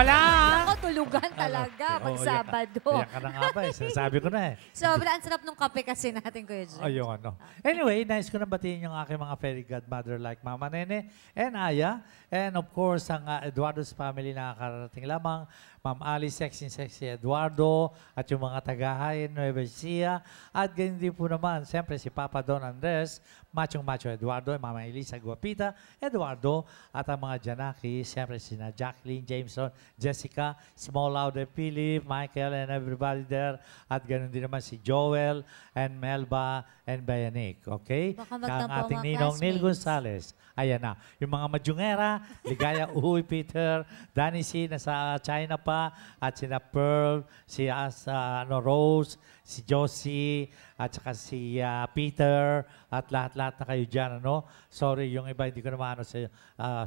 Wala! Ako, tulugan talaga pag Sabado. Iyak ka na nga ba eh. Sinasabi ko na eh. Sobrang sarap nung kape kasi natin, Kuya Jim. Ayun, ano. Anyway, nice ko na batiin yung aking mga fairy godmother like Mama Nene and Aya. And of course, ang Eduardo's family na nakakarating lamang. Ma'am Ali, Sexy Eduardo, at yung mga tagahayin, Nueva Ecija. At ganyan din po naman, siyempre si Papa Don Andres, Machong Macho Eduardo, Mama Elisa Guapita, Eduardo, at ang mga Janaki, siyempre sina Jacqueline, Jameson, Jessica, Small Laude, Philip, Michael, and everybody there. At ganun din naman si Joel, and Melba, and Bayanik. Okay? Baka Ang magtampo ating mga ninong Neil classmates. Gonzalez. Ayan na. Yung mga Majungera, Ligaya Uy, Peter, Danny C. nasa China pa, at sina Pearl, si Rose, si Josie, at saka si Peter, at lahat-lahat na kayo dyan, ano? Sorry, yung iba hindi ko naman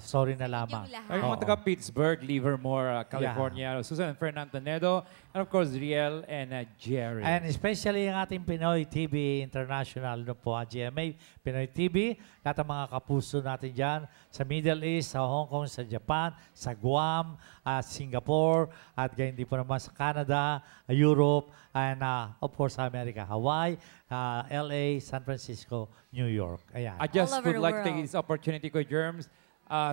sorry na lamang. Yung lahat. Ay, mga taga Pittsburgh, Livermore, California, Susan Fernando Nedo, and of course, Riel and Jerry. And especially ang ating Pinoy TV International, no po, GMA, Pinoy TV, lahat ng mga kapuso natin dyan, sa Middle East, sa Hong Kong, sa Japan, sa Guam, Singapore, at ganyan din po naman sa Canada, Europe, and of course sa America, Hawaii, LA, San Francisco, New York. Ayan. I just All over would the like to take world. this opportunity, Kuya Germs,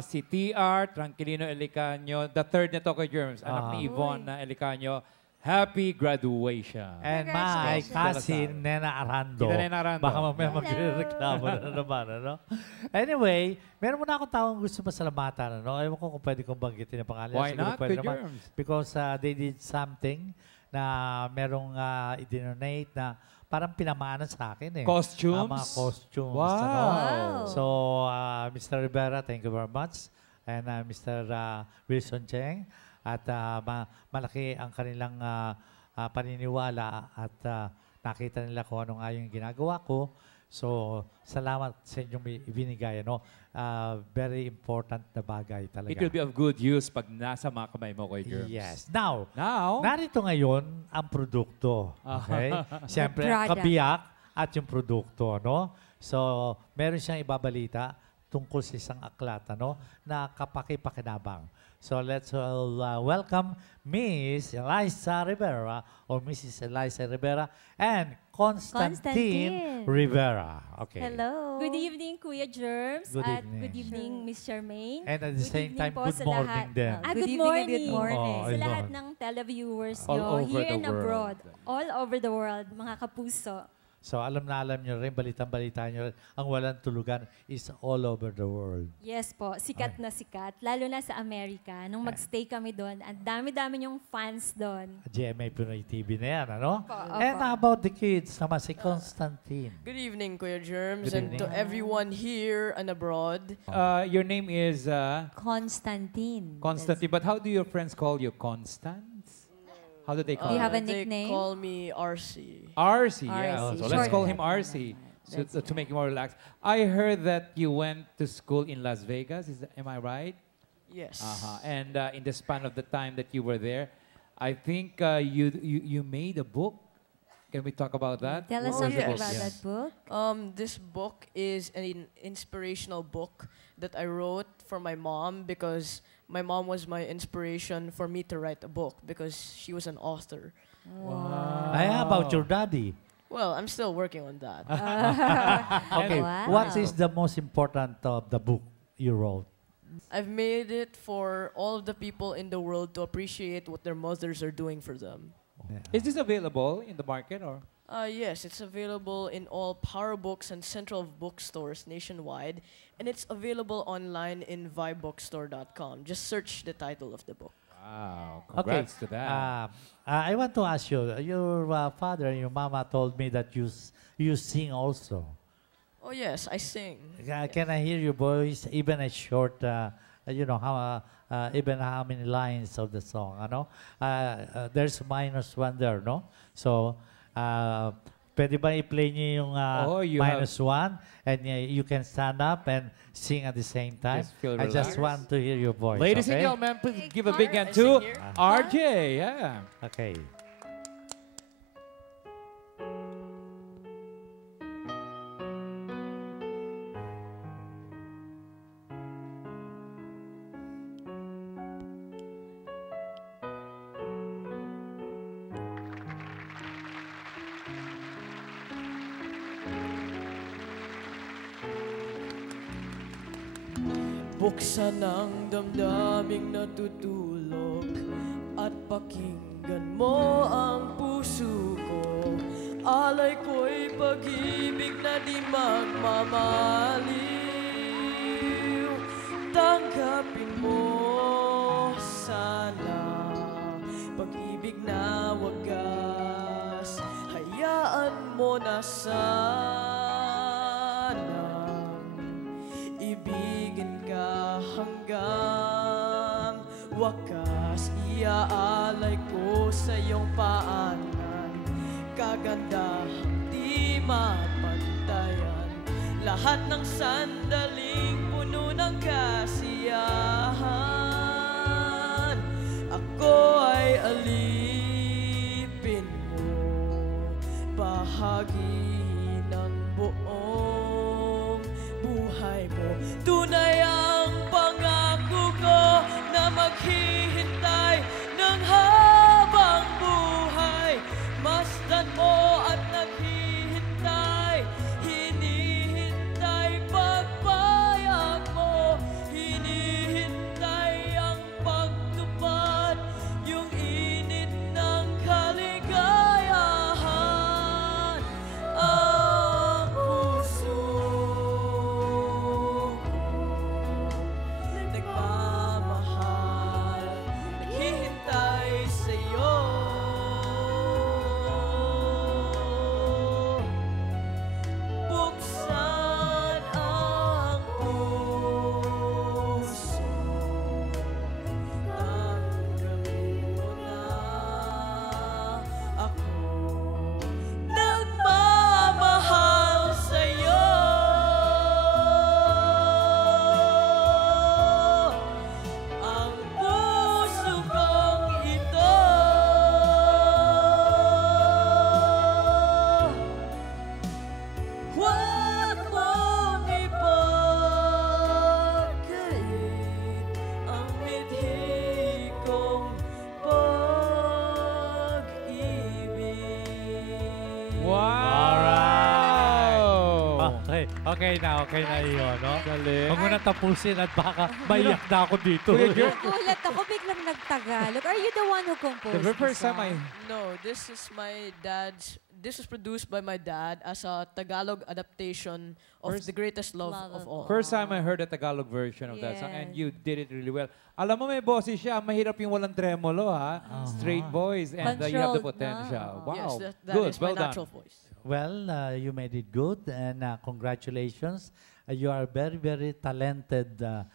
si TR, Tranquilino Elicanyo, the third na to, Kuya Germs, anak ni Yvonne Elicanyo, happy graduation. And my Congratulations. cousin, Nena Arando. Tita Nena Arando. Baka mamaya Hello. magreklamo na naman, ano? Anyway, meron muna akong taong gusto pasalamatan, ano? Ewan ko kung pwede kong banggitin ang pangalan. Why Siguro not, pwede Kuya naman. Germs? Because they did something na merong i-donate na parang pinamana sa akin eh. Costumes? Mga costumes. Wow. Ano? Wow. So, Mr. Rivera, thank you very much. And Mr. Wilson Cheng. At malaki ang kanilang paniniwala at nakita nila kung ano nga yung ginagawa ko. So, salamat sa inyong ibinigay. Ano? Very important na bagay talaga. It will be of good use pag nasa mga kamay mo, Kuya Germs. Yes. Now, Now, narito ngayon ang produkto. Okay? Siyempre, ang Product. kabiyak at yung produkto. No? So, meron siyang ibabalita tungkol sa isang aklat na kapaki-pakinabang. So, let's all welcome Miss Eliza Rivera or Mrs. Eliza Rivera and Constantine Rivera. Okay. Hello. Good evening, Kuya Germs. Good at evening. good evening, Miss Charmaine. And at the Good same evening time, po good sa morning lahat. din. Good, Good evening and morning. good morning. Oh, Sa lahat ayun. ng televiewers All nyo, over here the and abroad. world. All over the world, mga kapuso. So, alam na alam nyo rin, balitang-balita nyo rin, ang walang tulugan is all over the world. Yes po, sikat na sikat. Lalo na sa Amerika. Nung magstay kami doon, ang dami-dami yung fans doon. GMA Pinoy TV na yan, ano? Opo, And opo. how about the kids? Sama si Constantine. Good evening, Kuya Germs, Good and to evening. everyone here and abroad. your name is Constantine. Constantine, but how do your friends call you? Constance? How do they call Do you you? have a They nickname? call me RC. RC, yeah. RC. So let's Short call him for that. RC That's to make you more relaxed. I heard that you went to school in Las Vegas. Am I right? Yes. And in the span of the time that you were there, I think you made a book. Can we talk about that? Tell us Oh, something yes. about Yeah. that book. This book is an inspirational book that I wrote for my mom because my mom was my inspiration for me to write a book because she was an author. Ay, how about your daddy? Well, I'm still working on that. Okay, Wow. what is the most important of the book you wrote? I've made it for all of the people in the world to appreciate what their mothers are doing for them. Is this available in the market or? Yes, it's available in all Power Books and Central bookstores nationwide, and it's available online in vibebookstore.com. Just search the title of the book. Wow, Okay. congrats to that. I want to ask you, your father and your mama told me that you sing also. Oh yes, I sing. Can I hear your voice, even a short, even how many lines of the song, ano? There's -1 there, no? So, pwede ba i-play niyo yung -1 and you can stand up and sing at the same time? Just feel I just relaxed. want to hear your voice, Ladies and okay? gentlemen, please give a big hand I to sing here. RJ. Yeah. Okay. Buksan ang damdaming natutulog at pakinggan mo ang puso ko. Alay ko'y pag-ibig na di magmamaliw. Tanggapin mo sana pag-ibig na wagas. Hayaan mo na sanang ibigin ka hanggang wakas. Iaalay ko sa iyong paanan kagandahang di mapantayan. Lahat ng sandaling puno ng kasiyahan. Ako ay alipin mo, bahagi ng buong buhay mo. Tunay ang pangako ko na maghihintay ng habang buhay. Masdan mo at naghihintay, hinihintay pagpayag mo, hinihintay ang pagtupad, yung init ng kaligayahan. Ang puso ko nagmamahal, naghihintay sa'yo. Buksan ang puso, tanggapin mo na ako. Nagmamahal sa'yo. Ang puso kong ito huwag mong ipagkait ang mithi kong pag-ibig. Wow! Okay na iyon, no? Galing. Huwag mo na tapusin at baka maiyak na ako dito. Kuya Jerm, Nagulat ako, biglang nagtagalog. Are you the one who composed the very the first time song? No, this is my dad's. This was produced by my dad as a Tagalog adaptation of First- The Greatest Love Love of of All. First time I heard a Tagalog version of that song and you did it really well. Alam mo, may boses siya. Mahirap yung walang tremolo, ha? Straight voice and you have the Controlled na. potential. Wow. Yes, that Good. is my Well done. natural voice. Well, you made it good and congratulations. You are a very, very talented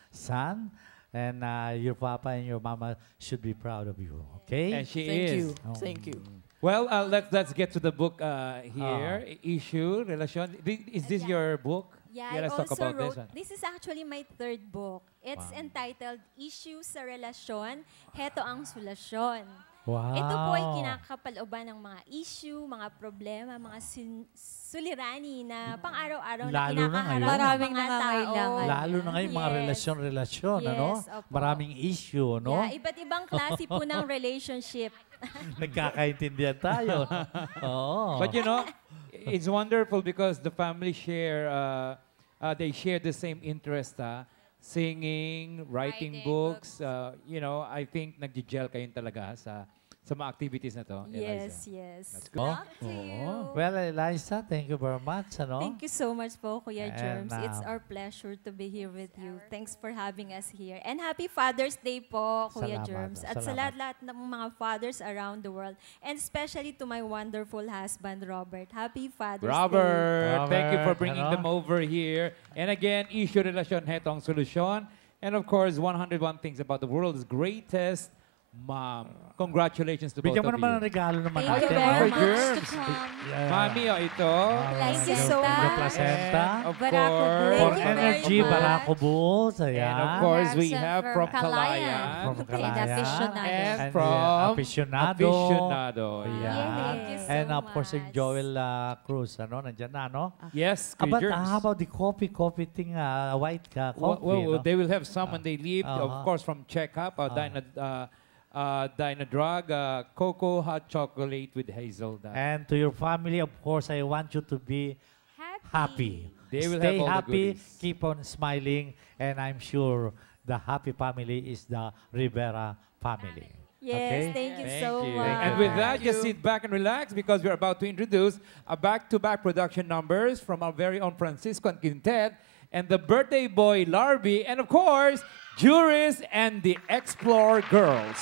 son and your papa and your mama should be proud of you, okay? And she Thank is. you. Oh. Thank you. Well, let's get to the book here. Issue, Relasyon. Is this your book? Yeah, Yeah, I let's talk also about this wrote, one. this is actually my third book. It's Wow. entitled Issue sa Relasyon, Heto ang Solusyon. Wow. Ito po ay kinakapalooban ng mga issue, mga problema, mga sulirani na pang-araw-araw na Lalo na kinakaharap ngayon. ng Maraming mga nangangailangan. tao. Lalo na ngayon, mga Yes. relasyon, ano? Yes, opo. Maraming issue, no? Yeah, iba't ibang klase po ng relationship. Nagkakaintindihan tayo. Oo. But you know, it's wonderful because the family share, they share the same interest, singing, writing Writing books. You know, I think nag-gel kayong talaga sa mga activities na to. Yes, Eliza. yes. That's good. Love to you. Well, Eliza, thank you very much, ano? Thank you so much po, Kuya And, Germs. It's our pleasure to be here with you. Thanks for having us here. And happy Father's Day po, Kuya Salamat, Germs. At sa salamat. lahat-lahat ng mga fathers around the world. And especially to my wonderful husband, Robert. Happy Father's Day. Robert, thank you for Robert, bringing ano? them over here. And again, issue relasyon, hetong solusyon. And of course, 101 things about the world's greatest mom. Congratulations to both Bigyan mo of naman you. ng regalo naman Thank you natin. Thank very you, much to Germs. come. Yeah. Mami, ito. Thank you so Yung much. placenta. And of Barako course, Blue. For Thank you very energy, much. Barako Bulls. Ayan. and of course, we Reaction have from from Kalayan. Kalayan. From And Kalayan. aficionado. And And from aficionado. Aficionado. Ayan. Thank you so And of course, yung much. Joel Cruz, ano, nandyan na, no? Yes, But Kuya Germs. how about the coffee thing, white coffee, Well, no? they will have some when they leave, of Uh-huh. course, from Checkup, Dynadrug, cocoa hot chocolate with hazelnut. And to your family, of course, I want you to be happy. They will Stay have all the happy, goodies. keep on smiling, and I'm sure the happy family is the Rivera family. Yes, Okay? thank you Thank so you. much. And with that, Thank just you. sit back and relax because we're about to introduce a back-to-back production numbers from our very own Francisco and Quintet and the birthday boy Larby and of course, Juris and the Explore Girls.